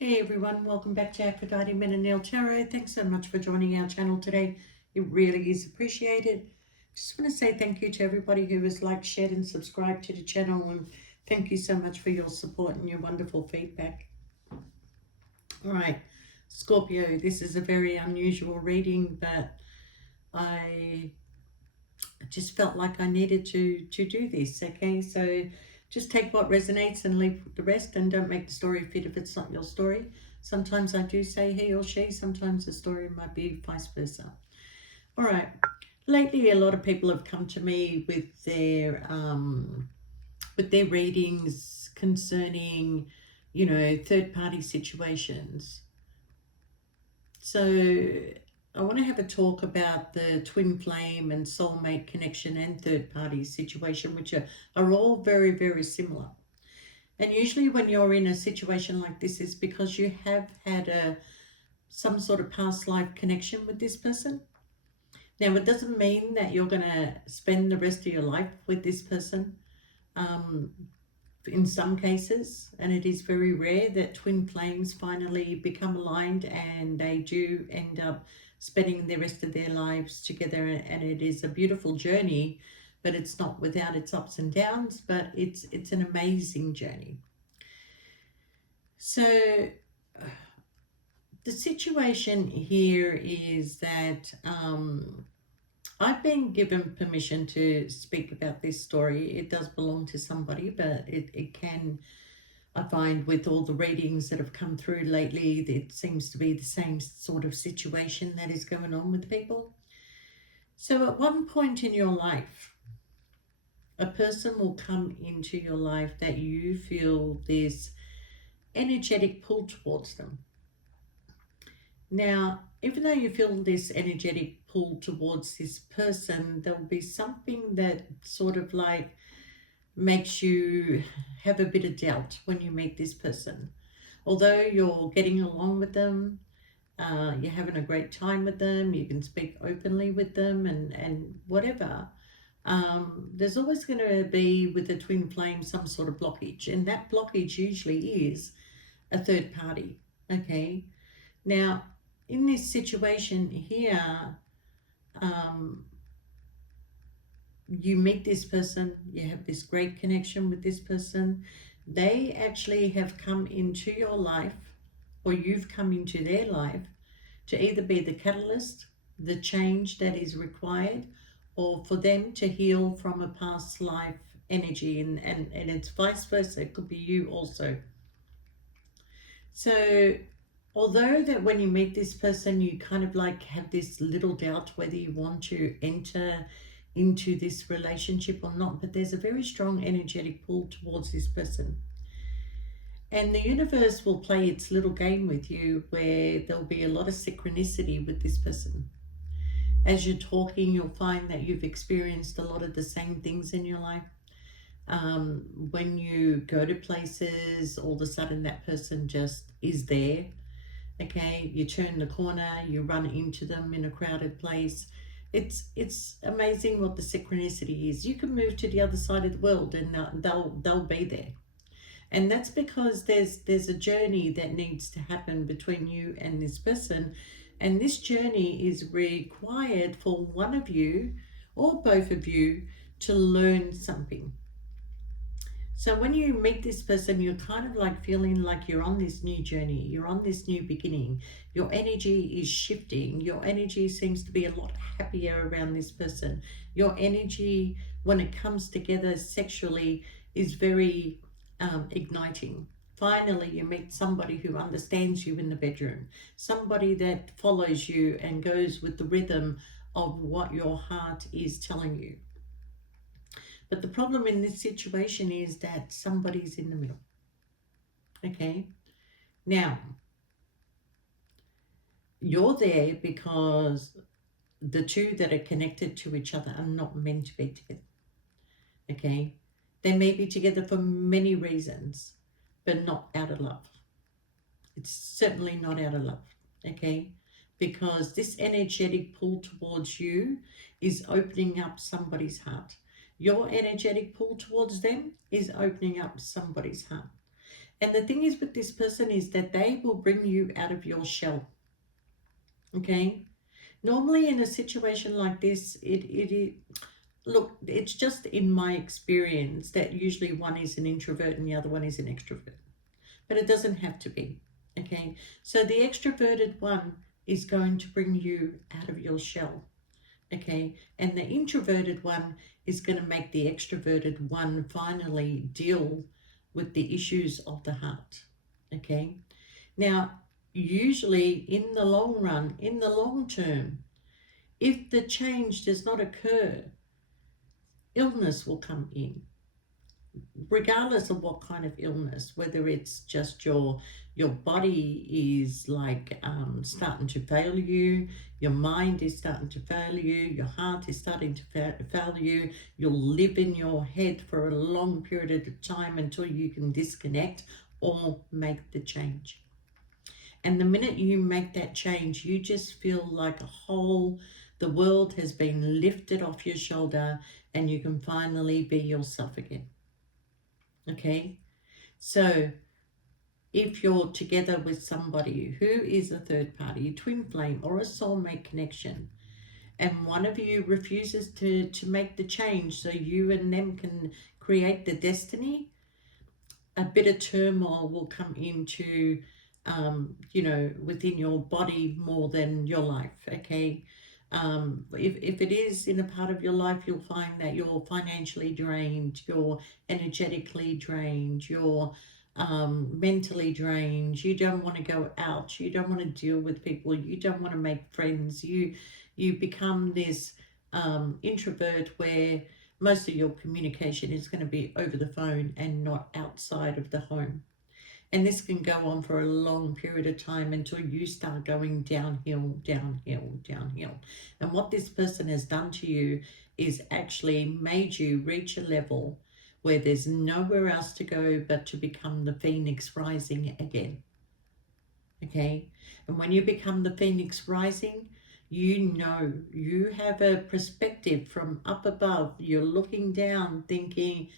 Hey everyone, welcome back to Aphrodite Men and Neil Tarot. Thanks so much for joining our channel today. It really is appreciated. Just want to say thank you to everybody who has liked, shared and subscribed to the channel, and thank you so much for your support and your wonderful feedback. All right, Scorpio, this is a very unusual reading, but I just felt like I needed to do this, okay? So just take what resonates and leave the rest, and don't make the story fit if it's not your story. Sometimes I do say he or she, sometimes the story might be vice versa. All right, lately a lot of people have come to me with their readings concerning, third-party situations. So I want to have a talk about the twin flame and soulmate connection and third party situation, which are all very, very similar. And usually when you're in a situation like this, is because you have had some sort of past life connection with this person. Now, it doesn't mean that you're going to spend the rest of your life with this person. In some cases, and it is very rare, that twin flames finally become aligned and they do end up spending the rest of their lives together, and it is a beautiful journey, but it's not without its ups and downs, but it's an amazing journey. So the situation here is that I've been given permission to speak about this story. It does belong to somebody, but it can, I find with all the readings that have come through lately, it seems to be the same sort of situation that is going on with people. So at one point in your life, a person will come into your life that you feel this energetic pull towards them. Now, even though you feel this energetic pull towards this person, there will be something that sort of like makes you have a bit of doubt when you meet this person. Although you're getting along with them, you're having a great time with them, you can speak openly with them and whatever, there's always going to be, with the twin flame, some sort of blockage. And that blockage usually is a third party, okay? Now, in this situation here, um, you meet this person, you have this great connection with this person. They actually have come into your life, or you've come into their life, to either be the catalyst, the change that is required, or for them to heal from a past life energy. And it's vice versa. It could be you also. So although that when you meet this person, you kind of like have this little doubt whether you want to enter into this relationship or not, but there's a very strong energetic pull towards this person. And the universe will play its little game with you where there'll be a lot of synchronicity with this person. As you're talking, you'll find that you've experienced a lot of the same things in your life. When you go to places, all of a sudden that person just is there. Okay, you turn the corner, you run into them in a crowded place. It's amazing what the synchronicity is. You can move to the other side of the world and they'll be there. And that's because there's a journey that needs to happen between you and this person. And this journey is required for one of you or both of you to learn something. So when you meet this person, you're kind of like feeling like you're on this new journey, you're on this new beginning. Your energy is shifting. Your energy seems to be a lot happier around this person. Your energy, when it comes together sexually, is very igniting. Finally, you meet somebody who understands you in the bedroom, somebody that follows you and goes with the rhythm of what your heart is telling you. But the problem in this situation is that somebody's in the middle. Okay? Now, you're there because the two that are connected to each other are not meant to be together. Okay? They may be together for many reasons, but not out of love. It's certainly not out of love. Okay? Because this energetic pull towards you is opening up somebody's heart. Your energetic pull towards them is opening up somebody's heart. And the thing is with this person is that they will bring you out of your shell. Okay. Normally in a situation like this, it look, it's just in my experience that usually one is an introvert and the other one is an extrovert. But it doesn't have to be. Okay. So the extroverted one is going to bring you out of your shell. Okay. And the introverted one is going to make the extroverted one finally deal with the issues of the heart. Okay. Now, usually in the long run, in the long term, if the change does not occur, illness will come in, regardless of what kind of illness, whether it's just your body is like starting to fail you, your mind is starting to fail you, your heart is starting to fail you, you'll live in your head for a long period of time until you can disconnect or make the change. And the minute you make that change, you just feel like a whole, the world has been lifted off your shoulder and you can finally be yourself again. Okay? So if you're together with somebody who is a third party, a twin flame, or a soulmate connection, and one of you refuses to make the change so you and them can create the destiny, a bit of turmoil will come into, within your body more than your life, okay? If it is in a part of your life, you'll find that you're financially drained, you're energetically drained, you're mentally drained, you don't want to go out, you don't want to deal with people, you don't want to make friends, you become this introvert where most of your communication is going to be over the phone and not outside of the home. And this can go on for a long period of time until you start going downhill, downhill, downhill. And what this person has done to you is actually made you reach a level where there's nowhere else to go but to become the phoenix rising again. Okay? And when you become the phoenix rising, you know, you have a perspective from up above. You're looking down thinking,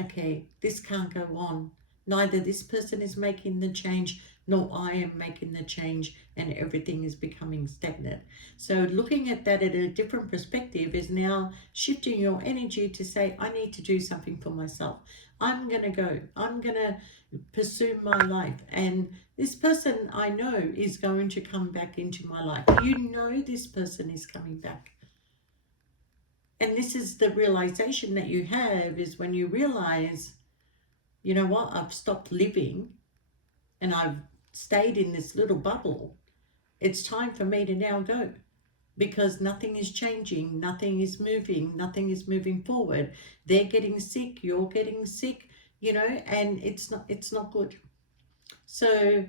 okay, this can't go on. Neither this person is making the change, nor I am making the change, and everything is becoming stagnant. So looking at that at a different perspective is now shifting your energy to say, I need to do something for myself. I'm going to go. I'm going to pursue my life. And this person I know is going to come back into my life. You know this person is coming back. And this is the realization that you have, is when you realize, you know what, I've stopped living and I've stayed in this little bubble. It's time for me to now go, because nothing is changing, nothing is moving forward. They're getting sick, you're getting sick, and it's not good. So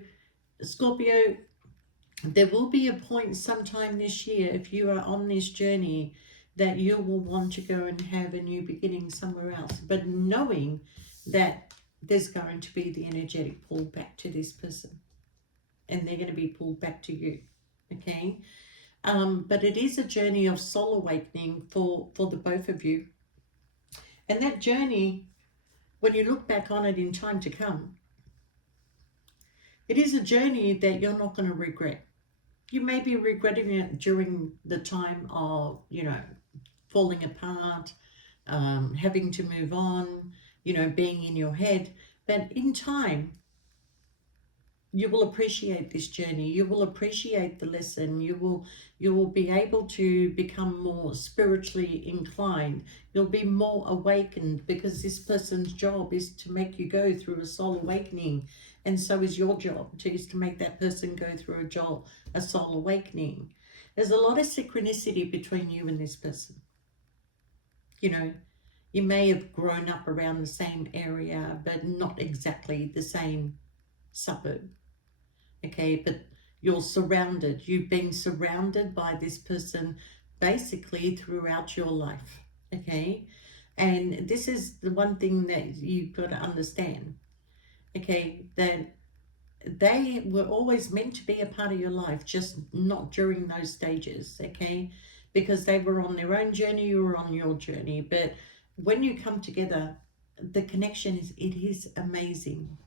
Scorpio, there will be a point sometime this year, if you are on this journey, that you will want to go and have a new beginning somewhere else, but knowing that there's going to be the energetic pull back to this person, and they're going to be pulled back to you. Okay. But it is a journey of soul awakening for the both of you. And that journey, when you look back on it in time to come, it is a journey that you're not going to regret. You may be regretting it during the time of, falling apart, having to move on, being in your head. But in time, you will appreciate this journey. You will appreciate the lesson. You will be able to become more spiritually inclined. You'll be more awakened, because this person's job is to make you go through a soul awakening, and so is your job is to make that person go through a soul awakening. There's a lot of synchronicity between you and this person. You may have grown up around the same area, but not exactly the same suburb. Okay, but you've been surrounded by this person basically throughout your life. Okay, and this is the one thing that you've got to understand. Okay, that they were always meant to be a part of your life, just not during those stages. Okay, because they were on their own journey, you were on your journey. But when you come together, the connection is amazing.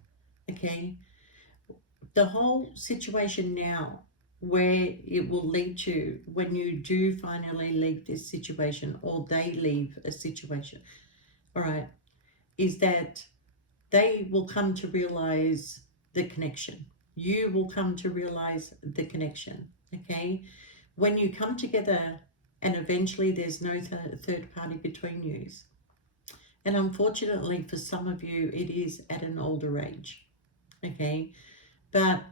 Okay, the whole situation now, where it will lead to when you do finally leave this situation, or they leave a situation, all right, is that they will come to realize the connection. You will come to realize the connection. Okay, when you come together and eventually there's no third party between you, and unfortunately for some of you it is at an older age. Okay, but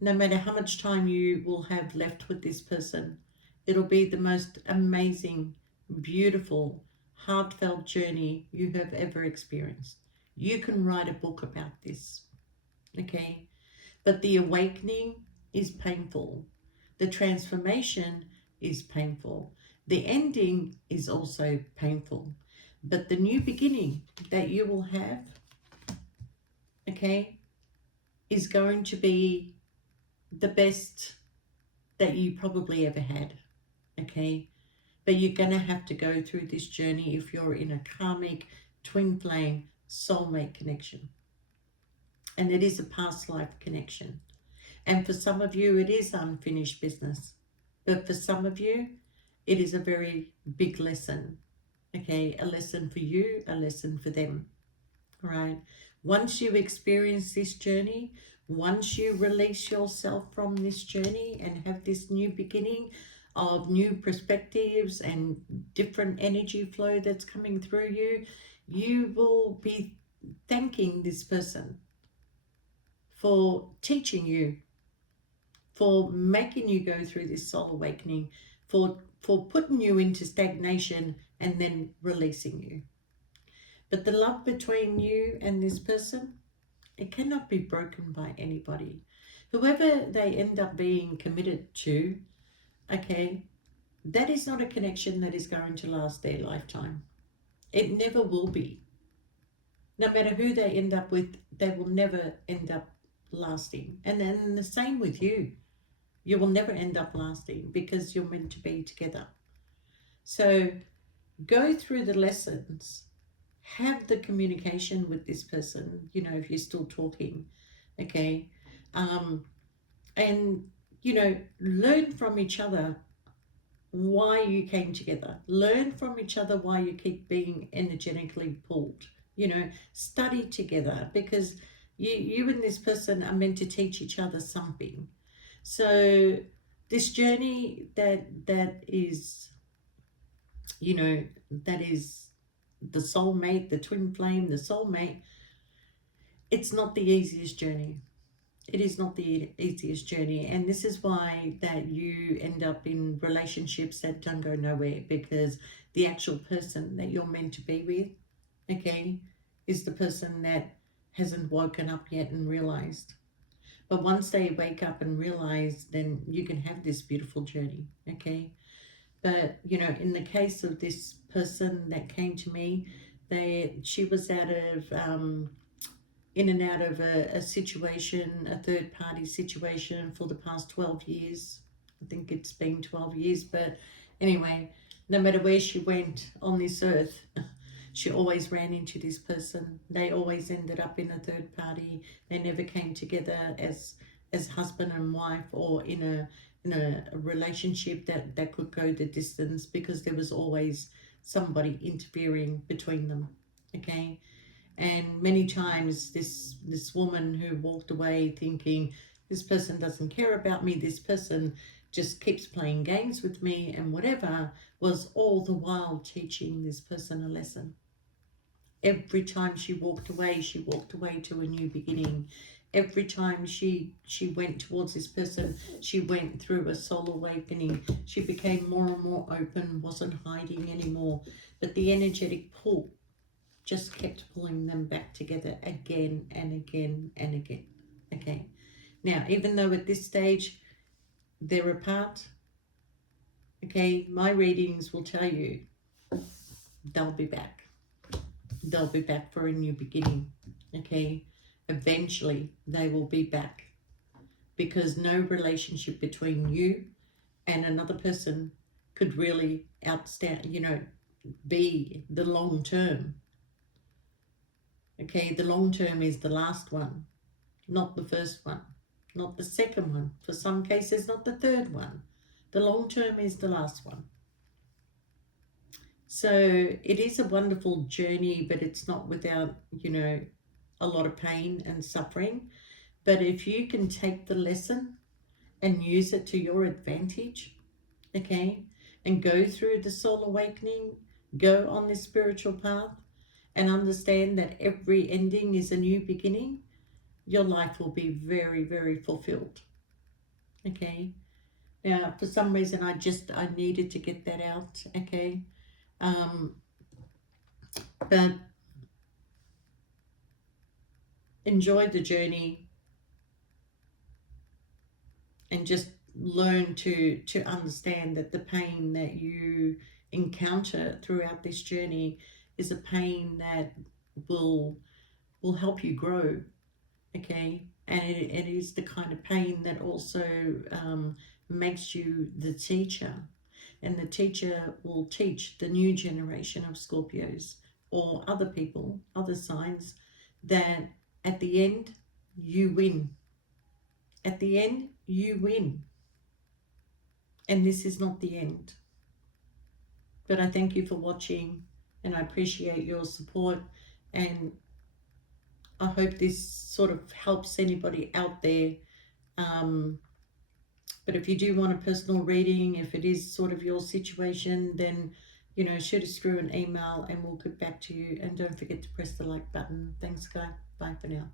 no matter how much time you will have left with this person, it'll be the most amazing, beautiful, heartfelt journey you have ever experienced. You can write a book about this, okay? But the awakening is painful. The transformation is painful. The ending is also painful. But the new beginning that you will have, okay, is going to be the best that you probably ever had, okay? But you're going to have to go through this journey if you're in a karmic, twin flame, soulmate connection. And it is a past life connection. And for some of you, it is unfinished business. But for some of you, it is a very big lesson, okay? A lesson for you, a lesson for them, all right? Once you experience this journey, once you release yourself from this journey and have this new beginning of new perspectives and different energy flow that's coming through you, you will be thanking this person for teaching you, for making you go through this soul awakening, for putting you into stagnation and then releasing you. But the love between you and this person, it cannot be broken by anybody. Whoever they end up being committed to, okay, that is not a connection that is going to last their lifetime. It never will be. No matter who they end up with, they will never end up lasting. And then the same with you. You will never end up lasting because you're meant to be together. So go through the lessons, have the communication with this person, you know, if you're still talking, okay? And, you know, learn from each other why you came together. Learn from each other why you keep being energetically pulled. You know, study together because you and this person are meant to teach each other something. So this journey that is, you know, that is the soulmate, the twin flame, the soulmate, it's not the easiest journey. It is not the easiest journey, and this is why that you end up in relationships that don't go nowhere, because the actual person that you're meant to be with, okay, is the person that hasn't woken up yet and realized. But once they wake up and realize, then you can have this beautiful journey, okay? But, you know, in the case of this person that came to me, she was out of in and out of a situation, a third party situation for the past 12 years. I think it's been 12 years, but anyway, no matter where she went on this earth, she always ran into this person. They always ended up in a third party. They never came together as husband and wife, or in a relationship that could go the distance, because there was always somebody interfering between them, okay? And many times this woman who walked away thinking, this person doesn't care about me, this person just keeps playing games with me and whatever, was all the while teaching this person a lesson. Every time she walked away to a new beginning. Every time she went towards this person, she went through a soul awakening. She became more and more open, wasn't hiding anymore. But the energetic pull just kept pulling them back together again and again and again. Okay. Now, even though at this stage they're apart, okay, my readings will tell you they'll be back. They'll be back for a new beginning. Okay. Eventually they will be back, because no relationship between you and another person could really outstand, you know, be the long term. Okay, the long term is the last one. not the first one, not the second one. For some cases, not the third one. The long term is the last one. So it is a wonderful journey, but it's not without, a lot of pain and suffering. But if you can take the lesson and use it to your advantage, okay, and go through the soul awakening, go on this spiritual path, and understand that every ending is a new beginning, your life will be very, very fulfilled. Okay. Now, for some reason, I needed to get that out. Okay. Um, but enjoy the journey and just learn to understand that the pain that you encounter throughout this journey is a pain that will will help you grow. Okay, and it is the kind of pain that also makes you the teacher, and the teacher will teach the new generation of Scorpios or other people, other signs, that at the end you win. At the end you win, and this is not the end. But I thank you for watching, and I appreciate your support, and I hope this sort of helps anybody out there. um, But if you do want a personal reading, if it is sort of your situation, then, shoot us through an email and we'll get back to you. And don't forget to press the like button. Thanks, guys. Bye for now.